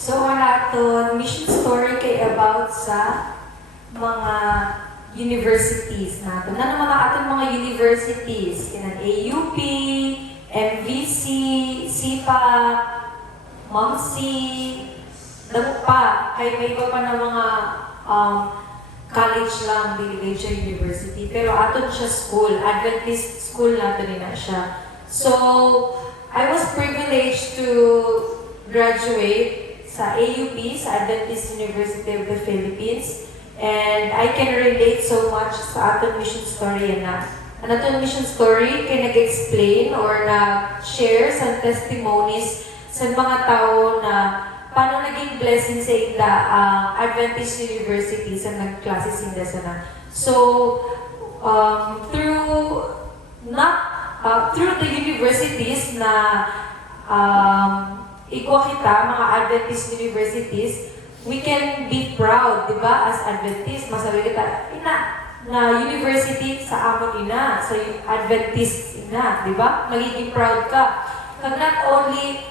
So, ang aton mission story kay about sa mga universities natin. Na naman ang ating mga universities, kinang AUP, MVC, SIPAC, MOMC, damo pa, kay may iba pa na mga college lang, dili siya university. Pero aton siya school, Adventist school natin na siya. So, I was privileged to graduate sa AUP, sa Adventist University of the Philippines. And I can relate so much sa aton mission story na. Ang aton mission story kay nag-explain or nag-share sa testimonies sa mga tao na paano naging blessing sa ila Adventist University sa nagklase sinda sana. So, through the universities na igwa kita, mga Adventist universities, we can be proud, di ba, as Adventist. Masabi kita, na university sa amon ina, sa Adventist ina, di ba? Magiging proud ka. Kag not only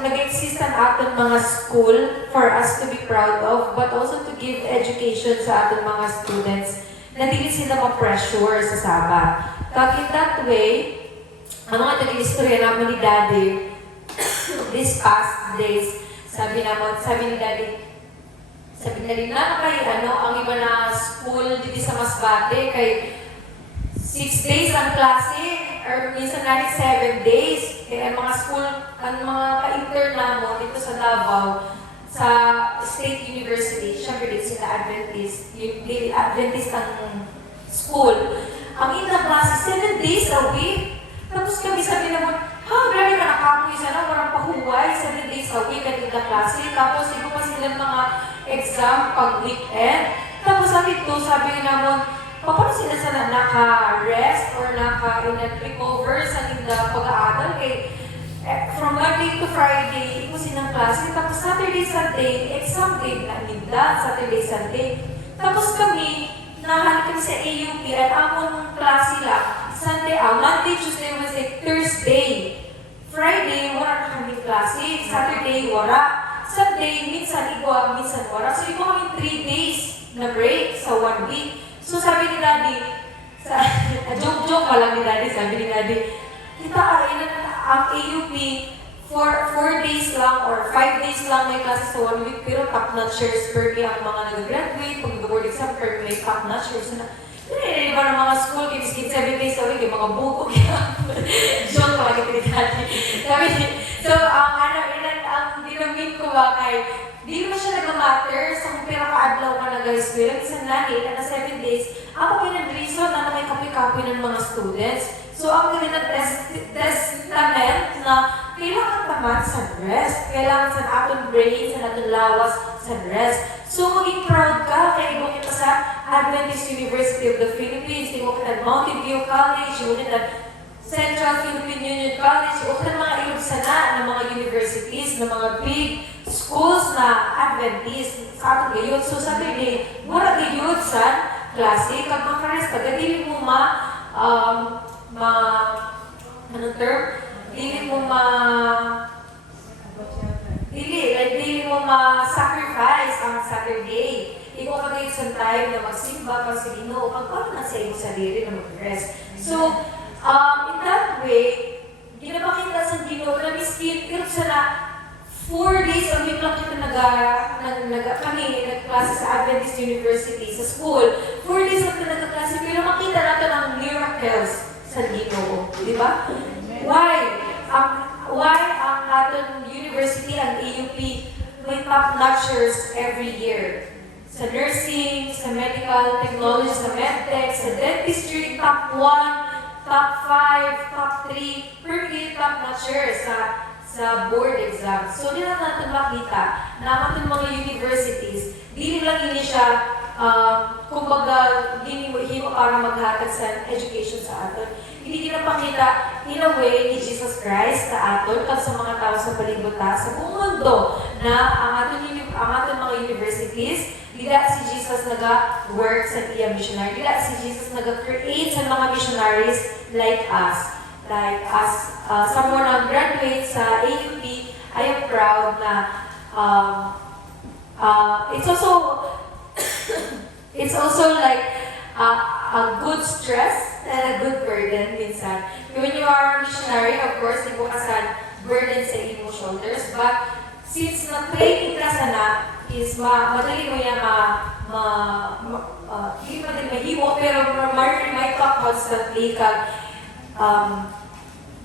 nag-exist ang aton mga school for us to be proud of, but also to give education sa aton mga students na dili sila ma-pressure sa Sabbath. Kag in that way, ang mga nag-istorya naman ni Daddy, these past days, sabi ni Daddy, na kay ang iba na school dito sa Masbate, kay 6 days ang klase, or minsan na 7 days. Kaya ang mga school, ang mga ka-intern namon dito sa Davao, sa State University, syempre dito sila Adventist, Adventist ang school. Ang ilang klase, 7 days a week. Tapos kami sabi naman, grabe ka nakamoy sana, walang pahuway, 7 days a week ang ilang klase. Tapos iba pa silang mga exam pag weekend. Tapos sabi naman, paano sila sana naka-rest or naka-recover sa nila pag-aaral? Kay from Monday to Friday, ito silang klase. Tapos Saturday, Sunday, exam day na nila, Saturday, Sunday. Tapos kami, nahalik kami sa AUP at amon klase lang. Sunday, Monday, Tuesday, Wednesday, Thursday. Friday, wala na kami klase. Saturday, wala. Sunday, minsan igwa, minsan wala. So, igwa kami 3 days na break sa 1 week. So sabi ni Daddy, joke lang ni Daddy, sabi ni Daddy, kita ang AUP for 4 days lang or 5 days lang may klase sa 1 week, pero top-notchers per day ang mga nag-graduate, pag nag-board exam, per may top-notchers na. Hindi ba ng mga school, kiniskin 7 days a week, yung mga buko, joke lang ito ni Daddy. So, ang dinamin ko ba kay, di mo siya nag-matter sa kung pinaka-adlaw ka na guys ko. Yung isang lagi, na 7 days, ako pinag-reason na may kapi-kapi ng mga students. So, ako pinag-testament na kailangan naman sa rest. Kailangan sa ating brain, sa ating lawas, sa rest. So, maging proud ka. Kaya mo kita sa Adventist University of the Philippines, mo kita Mountain View College, mo kita Central Philippine Union College, o kita mga ilugsana ng mga universities, ng mga big schools na Adventist sa ating gayon. So Saturday, mura gayon sa klase, kag makarest, dili mo dili mo ma-sacrifice ang Saturday. Ikaw kagayon sa time na magsimba, pag sa Ginoo, pagpapag na sa iyong sarili na mag-rest. So, in that way, ginapakita sa Ginoo na miskin, pero sana 4 days ang week lang kita kami nagklase sa Adventist University, sa school. 4 days lang kita nagklase, pero makita natin ang miracles sa Ginoo. Di ba? Why ang ating university, ang AUP, may top-notchers every year? Sa nursing, sa medical technology, sa medtech, sa dentistry, top 1, top 5, top 3, per year top-notchers sa board exam. So, di lang natin makita na ating mga universities, di lang ini siya, kumbaga, himo para maghatag sa education sa atin. Hindi ginapakita, in a way, ni Jesus Christ sa atin, at sa mga tao sa palibot sa buong mundo, na ang ating mga universities, dila si Jesus naga-work sa iya missionary. Dila si Jesus naga-create sa mga missionaries like us. Like as someone na graduate sa AUP, I am proud na um, it's also like a good stress and a good burden minsan. When you are a missionary, of course, di mo kasan burden sa iyong shoulders. But since na-training ka sana, is madali mo yan hindi madali mahiwo, pero may ka constantly ka,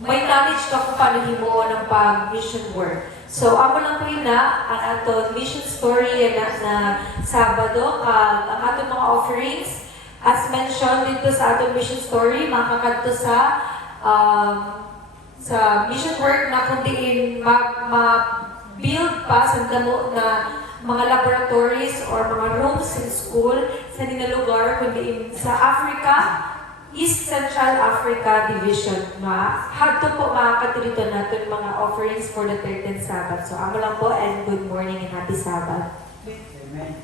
may knowledge ka kung paano himuon ng pag-mission work. So, ako lang po yun ang ato mission story na Sabado, ang ato mga offerings, as mentioned dito sa ato mission story, makakadto sa mission work na kundi ma-build pa sa damo na mga laboratories or mga rooms in school sa lugar kundi sa Africa, East Central Africa Division. Hadto po makakatilito natin mga offerings for the 13th Sabbath. So, amo lang po and good morning and happy Sabbath. Amen.